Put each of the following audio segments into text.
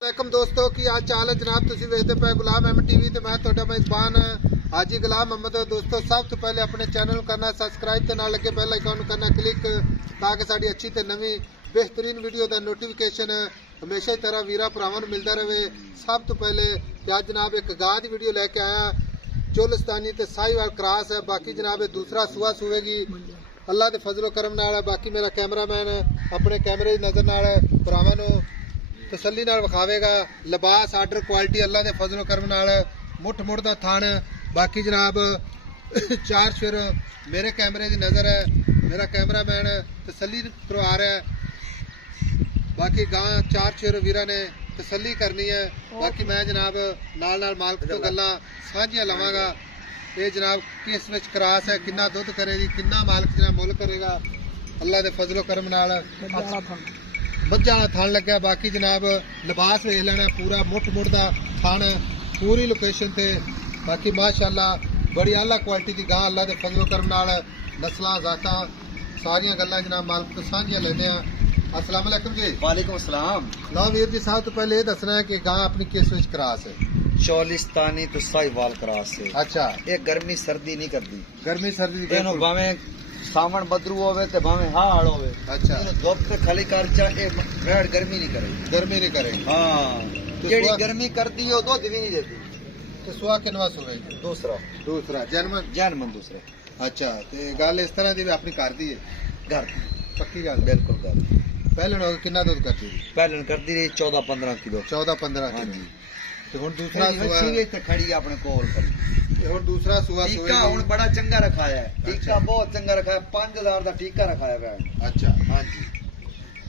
वालेकुम दोस्तों की हाल चाल है जनाब। तुम वेखते पे गुलाम अहमद टीवी ते मैं तुहाडा मेजबान हाजी गुलाम अहमद। दोस्तों सब तो पहले अपने चैनल को करना सब्सक्राइब ते नाल लगे बेल आइकन करना क्लिक ताकि साडी अच्छी ते नवी बेहतरीन वीडियो का नोटिफिकेशन हमेशा ही तरह वीरा भरावां नूं मिलता रहे। सब तो पहले आज जनाब एक गां की वीडियो लैके आया चोलिस्तानी ते साहिवाल क्रॉस है। बाकी जनाब दूसरा सुआ सुएगी अल्लाह के फजलो करम नाल। बाकी मेरा कैमरामैन अपने कैमरे की नज़र नाल भरावां नूं तसल्ली नाल विखावेगा। लिबास आर्डर क्वालिटी अल्लाह के फजलो करम नाल मुठ मुड़ दा थान। बाकी जनाब चार शेर मेरे कैमरे की नज़र है, मेरा कैमरामैन तसल्ली करवा रहा है। बाकी गां चार शेर वीरा ने तसल्ली करनी है। बाकी मैं जनाब नाल नाल मालक तो गल्लां साझियां लवांगा। ये जनाब किस विच क्रास है, कितना दुध करेगी, कितना मालक जनाब मुल करेगा अल्लाह के फजलो करम नाल। मज्जा थान लग्या। बाकी जनाब लिबास वेख लेना पूरा मुठ मुड़ दा थान पूरी लोकेशन ते। बाकी माशाअल्लाह बड़ी आला क्वालिटी की गां अल्लाह के फजलो करम नाल नस्लां जातां सारियां गल्लां जनाब मालक तो साझियां लेने आ। अस्सलाम वालेकुम जी। वालेकुम अस्सलाम। लो वीर जी साहब तो पहले ये दसना है कि गां अपनी किस विच क्रास है? चोलिस्तानी तो साहिवाल क्रॉस है। अच्छा, ये गर्मी सर्दी नहीं करती। गर्मी सर्दी दी ਇਹਨੂੰ ਭਾਵੇਂ ਸਾਵਣ ਬਦਰੂ ਹੋਵੇ ਤੇ ਭਾਵੇਂ ਹਾੜ ਹੋਵੇ। अच्छा, ਇਹਨੂੰ ਧੁੱਪ ਤੇ ਖਾਲੀ ਕਰ ਚਾ ਇਹ ਬੈੜ ਗਰਮੀ ਨਹੀਂ ਕਰੇਗੀ। गर्मी नहीं करेगी। ਹਾਂ तो ਜਿਹੜੀ सुआ- ਗਰਮੀ ਕਰਦੀ ਉਹ ਦੁੱਧ ਵੀ ਨਹੀਂ ਦਿੰਦੀ। तो सुआ किनवा सुवेगी? ਦੂਸਰਾ दूसरा जन्म। ਜਨਮ ਦੂਸਰੇ अच्छा, ते गल इस तरह दी भी अपनी कर दी है ਘਰ पक्की गल। ਬਿਲਕੁਲ ਘਰ पहले लोग कितना दूध करती थी? ਪਹਿਲਣ ਕਰਦੀ ਰਹੀ 14-15 ਕਿਲੋ। 14-15 किलो। ਹਾਂਜੀ ਤੇ ਹੁਣ ਦੂਸਰਾ ਸੁਆ ਸੀਗੇ ਤੇ ਖੜੀ ਆਪਣੇ ਕੋਲ ਖੜੀ। ਤੇ ਹੁਣ ਦੂਸਰਾ ਸੁਆ ਟੀਕਾ ਹੁਣ ਬੜਾ ਚੰਗਾ ਰਖਾਇਆ ਹੈ। ਟੀਕਾ ਬਹੁਤ ਚੰਗਾ ਰਖਾਇਆ 5000 ਦਾ ਟੀਕਾ ਰਖਾਇਆ ਹੋਇਆ ਹੈ। ਅੱਛਾ, ਹਾਂਜੀ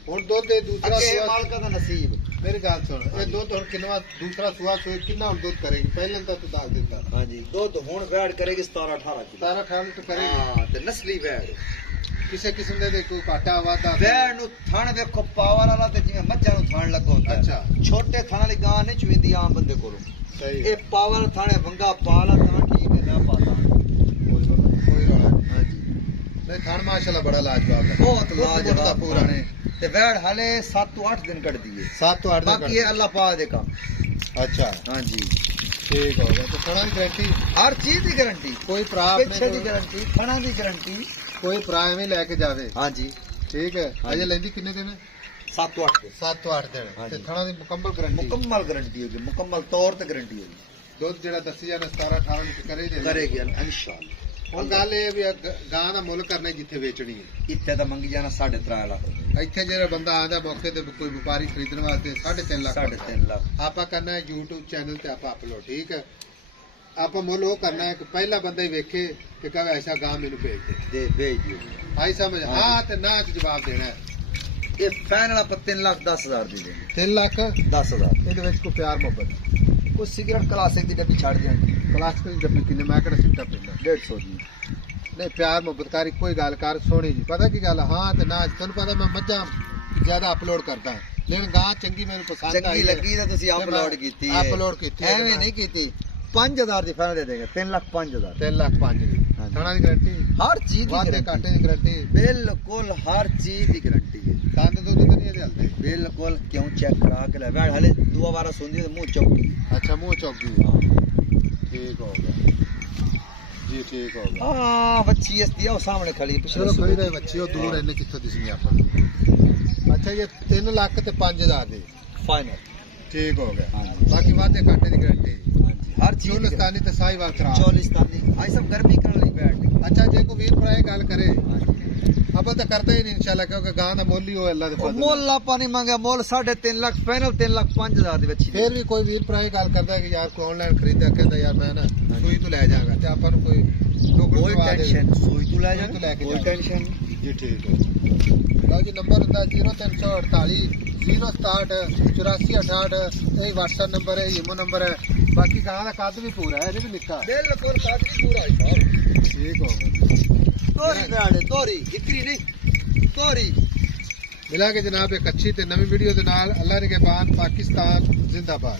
ਹੁਣ ਦੁੱਧ ਦੇ ਦੂਸਰਾ ਅੱਗੇ ਸੁਆ ਮਾਲਕਾ ਦਾ ਨਸੀਬ। ਮੇਰੀ ਗੱਲ ਸੁਣ, ਇਹ ਦੁੱਧ ਹੁਣ ਕਿੰਨਾ ਦੂਸਰਾ ਸੁਆ ਸੋਏ ਕਿੰਨਾ ਹੁਣ ਦੁੱਧ ਕਰੇਗੀ? ਪਹਿਲਾਂ ਤਾਂ ਤੂੰ ਦੱਸ ਦਿੱਤਾ ਹਾਂਜੀ ਦੁੱਧ ਹੁਣ ਵੈੜ ਕਰੇਗੀ 17-18 ਕਿਲੋ। 17-18 ਲੀਟਰ ਕਰੇਗੀ। ਹਾਂ ਤੇ ਨਸਲੀ ਵੈੜ ਕਿਸੇ ਕਿਸਮ ਦੇ ਕੋਈ ਘਾਟਾ ਵਾਧਾ? ਵੈੜ ਨੂੰ ਥਣ ਵੇਖੋ ਪਾਵਰ ਵਾਲਾ ਤੇ ਜਿਵੇਂ ਮੱਝਾਂ ਨੂੰ ਥਣ ਲੱਗੋ ਹੁੰਦਾ। ਅੱਛਾ, ਛੋਟੇ ਥਣ ਵਾਲੀ ਗਾਂ ਨਹੀਂ ਚੁੰਦੀ ਆਮ ਬੰਦੇ ਕੋਲੋਂ। ਸਹੀ ਇਹ ਪਾਵਰ ਥਾਣੇ ਵੰਗਾ ਪਾਲਾ ਤਾਂ ਠੀਕ ਹੈ ਨਾ ਪਾਤਾ। ਕੋਈ ਰੌਲਾ ਨਹੀਂ। ਹਾਂਜੀ ਨਹੀਂ ਥਣ ਮਾਸ਼ਾਅੱਲਾ ਬੜਾ ਲਾਜਵਾਬ ਹੈ, ਬਹੁਤ ਲਾਜਵਾਬ ਦਾ ਪੂਰਾ ਨੇ ਤੇ ਵੈੜ ਹਲੇ 7 ਤੋਂ 8 ਦਿਨ ਕੱਢਦੀ ਹੈ। 7 ਤੋਂ 8 ਦਾ ਬਾਕੀ ਇਹ ਅੱਲਾਹ ਪਾਕ ਦੇ ਕੰਮ। ਅੱਛਾ, ਹਾਂਜੀ ਠੀਕ ਹੋ ਗਿਆ। ਤੇ ਥਣਾ ਦੀ ਗਾਰੰਟੀ ਹਰ ਚੀਜ਼ ਦੀ ਗਾਰੰਟੀ, ਕੋਈ ਭਰਾ ਆਪਣੇ ਪਿੱਛੇ ਦੀ ਕੋਲ ਗਾਰੰਟੀ, ਥਣਾ ਦੀ ਗਾਰੰਟੀ। ਕੋਈ ਭਰਾ ਐਵੇਂ ਲੈ ਕੇ ਜਾਵੇ ਹਾਂਜੀ ਠੀਕ ਹੈ। ਹਾਂਜੀ। ਅਜੇ ਲੈਂਦੀ ਕਿੰਨੇ ਦਿਨ? 7 ਤੋਂ 8 ਦਿਨ 7 ਤੋਂ 8 ਦਿਨ। ਹਾਂਜੀ। ਤੇ ਥਣਾ ਦੀ ਮੁਕੰਮਲ ਗਾਰੰਟੀ? ਮੁਕੰਮਲ ਗਾਰੰਟੀ ਹੋਗੀ, ਮੁਕੰਮਲ ਤੌਰ ਤੇ ਗਾਰੰਟੀ ਹੋਗੀ। ਦੁੱਧ ਜਿਹੜਾ ਦੱਸੀ ਜਾਣਾ 17-18 ਲੀਟਰ ਕਰੇ ਦੇ ਕਰੇਗੀ ਇਨਸ਼ਾਅੱਲਾ। ਹੁਣ ਗੱਲ ਇਹ ਵੀ ਗਾਂ ਦਾ ਮੁੱਲ ਕਰਨਾ ਜਿੱਥੇ ਵੇਚਣੀ ਹੈ। ਇੱਥੇ ਤਾਂ ਮੰਗੀ ਜਾਣਾ 3.5 ਲੱਖ। ਇੱਥੇ ਜਿਹੜਾ ਬੰਦਾ ਆਂਦਾ ਮੌਕੇ ਤੇ ਕੋਈ ਵਪਾਰੀ ਖਰੀਦਣ ਵਾਸਤੇ 3.5 ਲੱਖ 3.5 ਲੱਖ ਆਪਾਂ ਕਰਨਾ ਹੈ YouTube ਚੈਨਲ ਤੇ ਆਪਾਂ ਅਪਲੋਡ। ਠੀਕ ਹੈ, ਆਪਾਂ ਮੁੱਲ ਉਹ ਕਰਨਾ ਹੈ ਕਿ ਪਹਿਲਾ ਬੰਦਾ ਹੀ ਵੇਖੇ ਕਿ ਕਹੇ ਐਸਾ ਗਾਂ ਮੈਨੂੰ ਭੇਜ ਦੇ। ਭੇਜ ਦਿਓ। ਆਈ ਸਮਝ? ਹਾਂ ਤੇ ਨਾ ਚ ਜਵਾਬ ਦੇਣਾ ਹੈ। ਇਹ ਫਾਈਨਲ ਆਪਾਂ 3,10,000 ਦੀ ਦੇਣੀ। 3 ਲੱਖ 10,000 ਇਹਦੇ ਵਿੱਚ ਕੋਈ ਪਿਆਰ ਮੁਹੱਬਤ? ਕੋਈ ਸਿਗਰਟ ਕਲਾਸਿਕ ਦੀ ਡੱਬੀ ਛੱਡ ਦਿਆਂਗੇ। ਕਲਾਸਿਕ ਦੀ ਡੱਬੀ ਕਿੰਨੇ? ਮੈਂ ਕਿਹੜਾ ਸਿੱਟਾ ਪੈਂਦਾ 150 ਦੀ। ਨਹੀਂ ਪਿਆਰ ਮੁਹੱਬਤ ਕਰੀ ਕੋਈ ਗੱਲ ਕਰ ਸੋਹਣੀ ਜੀ। ਪਤਾ ਕੀ ਗੱਲ? ਹਾਂ ਤੇ ਨਾ ਤੁਹਾਨੂੰ ਪਤਾ ਮੈਂ ਮੱਝਾਂ ਜ਼ਿਆਦਾ ਅਪਲੋਡ ਕਰਦਾ ਲੇਕਿਨ ਗਾਂ ਚੰਗੀ ਮੈਨੂੰ ਪਸੰਦ ਆਈ ਚੰਗੀ ਲੱਗੀ ਤਾਂ ਤੁਸੀਂ ਅਪਲੋਡ ਕੀਤੀ ਹੈ। ਅਪਲੋਡ ਕੀਤੀ ਹੈ। ਐਵੇਂ ਨਹੀਂ ਕੀਤੀ। 5,000 ਦੀ ਫਾਈਨਲ ਦੇ ਦੇਗੇ। 3,05,000 3 ਲੱਖ 5 ਦੀ ਹਾਂਜੀ। ਥਾਣਾ ਦੀ ਗਾਰੰਟੀ? ਹਰ ਚੀਜ਼ ਦੀ ਵਾਧੇ ਗਾਰੰਟੀ, ਘਾਟੇ ਦੀ ਗਾਰੰਟੀ? ਬਿਲਕੁਲ ਹਰ ਚੀਜ਼ ਦੀ ਗਾਰੰਟੀ ਹੈ। ਦੰਦ ਦੁੱਧ ਤੇ ਨਹੀਂ ਇਹਦੇ ਹਲਦੇ? ਬਿਲਕੁਲ ਕਿਉਂ ਚੈੱਕ ਕਰਾ ਕੇ ਲੈ। ਵੈੜ ਹਲੇ ਦੁਆ ਵਾਰਾ ਸੁਣਦੀ ਤੇ ਮੂੰਹ ਚੌਕੀ। ਅੱਛਾ, ਮੂੰਹ ਚੌਕੀ। ਠੀਕ ਹੋ ਗਿਆ ਜੀ, ਠੀਕ ਹੋ ਗਿਆ। ਹਾਂ ਬੱਚੀ ਇਸਦੀ ਆ ਉਹ ਸਾਹਮਣੇ ਖੜੀ ਹੈ, ਪਿਛਲੇ ਚਲੋ ਸੂਬੇ। ਖੜੀ ਰਹੇ ਬੱਚੀ ਉਹ ਦੂਰ ਇੰਨੇ ਕਿੱਥੋਂ ਦਿਸਣੀ ਆਪਾਂ ਨੂੰ। ਅੱਛਾ, ਇਹ 3 ਲੱਖ ਤੇ 5,000 ਦੇ ਫਾਈਨਲ। ਠੀਕ ਹੋ ਗਿਆ। ਹਾਂਜੀ। ਬਾਕੀ ਵਾਧੇ ਘਾਟੇ ਦੀ ਗਾਰੰਟੀ? ਹਾਂਜੀ ਹਰ ਚੀਜ਼ ਦੀ ਚੋਲਿਸਤਾਨੀ ਤੇ ਸਾਹੀਵਾਲ ਕਰਾ? ਚੋਲਿਸਤਾਨੀ ਆਈ ਸਭ ਗਰਮੀ ਕਰਨ ਲਈ ਬੈਠ। ਅੱਛਾ, ਜੇ ਕੋਈ ਵੀਰ ਭਰਾ ਇਹ ਗੱਲ ਕਰੇ ਆਪਾਂ ਤਾਂ ਕਰਦਾ ਹੀ ਨਹੀਂ ਇਨਸ਼ਾਅੱਲਾ, ਕਿਉਂਕਿ ਗਾਂ ਦਾ ਮੁੱਲ ਹੀ ਉਹ ਅੱਲਾ ਦੇ ਫਜ਼ਲ। ਮੁੱਲ ਆਪਾਂ ਨਹੀਂ ਮੰਗਿਆ, ਮੁੱਲ 3.5 ਲੱਖ ਫਾਈਨਲ 3,05,000 ਦੇ ਵਿੱਚ। ਫਿਰ ਵੀ ਕੋਈ ਵੀਰ ਭਰਾ ਇਹ ਗੱਲ ਕਰਦਾ ਕਿ ਯਾਰ ਕੋਈ ਆਨਲਾਈਨ ਖਰੀਦਿਆ ਕਹਿੰਦਾ ਯਾਰ ਮੈਂ ਨਾ ਸੂਈ ਤੋਂ ਲੈ ਜਾਗਾ ਤੇ ਆਪਾਂ ਨੂੰ ਕੋਈ ਕੋਈ ਟੈਨਸ਼ਨ ਸੂਈ ਤੂੰ ਲੈ ਜਾ, ਸੂਈ ਤੋਂ ਲੈ ਕੇ ਕੋਈ ਜਾ। ਟੈਨਸ਼ਨ। ਜੀ ਠੀਕ ਹੈ। ਲਓ ਜੀ ਨੰਬਰ ਹੁੰਦਾ 0348 067 8468। ਇਹ WhatsApp ਨੰਬਰ ਹੈ, ਈਮੋ ਨੰਬਰ ਹੈ। ਬਾਕੀ ਗਾਂ ਦਾ ਕੱਦ ਵੀ ਪੂਰਾ ਹੈ, ਇਹਦੇ ਵੀ ਨਿੱਕਾ। ਬਿਲਕੁਲ ਕਾਦੀ ਪੂਰਾ ਹੈ ਸਰ। ਠੀਕ ਹੋ ਗਿਆ। ਤੋਰੀ ਬੈੜ ਤੋਰੀ ਇਕਰੀ ਨਹੀਂ ਤੋਰੀ। ਮਿਲਾਂਗੇ ਜਨਾਬ ਇੱਕ ਅੱਛੀ ਤੇ ਨਵੀਂ ਵੀਡੀਓ ਦੇ ਨਾਲ। ਅੱਲਾਹ ਨਿਗਹਿਬਾਨ। ਪਾਕਿस्तान जिंदाबाद।